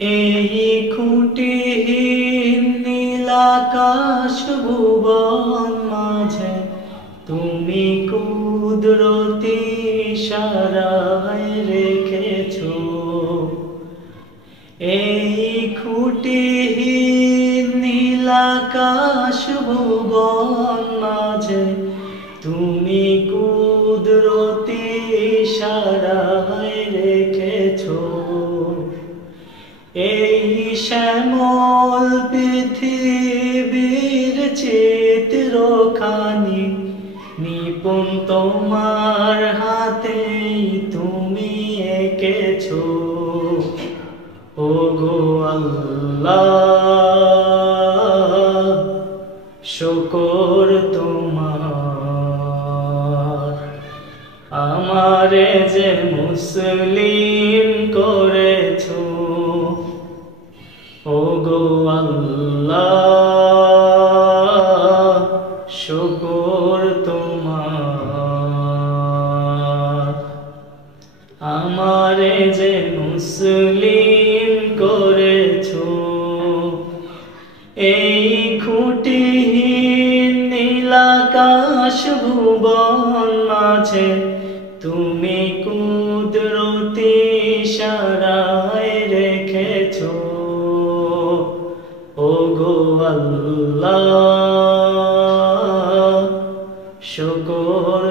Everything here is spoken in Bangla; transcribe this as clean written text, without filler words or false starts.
এই খুঁটিহীন নীলাকাশ ভুবন মাঝে তুমি কুদরতি ইশারায় রেখেছো। এই খুঁটিহীন নীলাকাশ ভুবন মাঝে তুমি কুদরতি ইশারায় রেখেছো। এই শ্যামল পৃথিবীর চিত্রখানি নিপুণ তোমার হাতেই তুমি এঁকেছো। ওগো আল্লাহ, শুকর তোমার, আমারে যে মুসলিম করেছো। ওগো আল্লাহ, শুকর তোমার, আমারে যে মুসলিম করেছো। এই খুঁটিহীন নীলাকাশ ভুবন মাঝে তুমি কুদরতি ইশারায় রেখেছো। ওগো আল্লাহ, শুকর